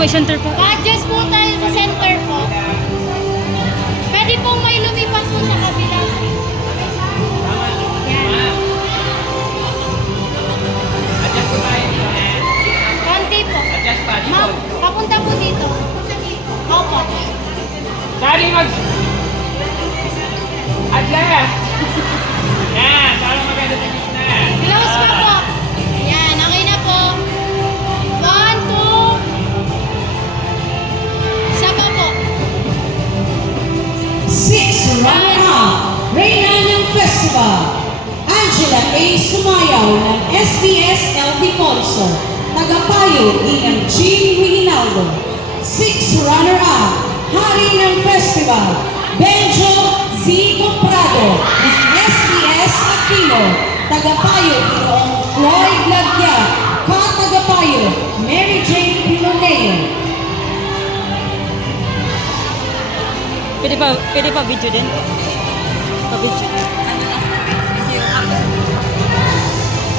may center pa. Adjust po tayo sa center po. Pwede pong may lumipat po sa kabila. Yan. Konti po. Ma'am, papunta po dito. Opo. Dari mag... Adla! Yan, parang maganda sa gitna. Close pa po. Yan, okay na po. 1, 2. Isa pa po. 6 runner-up, Reyna ng Festival, Angela A. Sumayaw ng SBS El Defonso, tagapayo ng Jean Reginaldo. 6 runner-up, Hari ng Festival, Benjo Z. Comprado ng SBS Aquino, tagapayo ng Floyd Lagya, katagapayo Mary Jane Piloneo. Pwede pa video din? Pa video.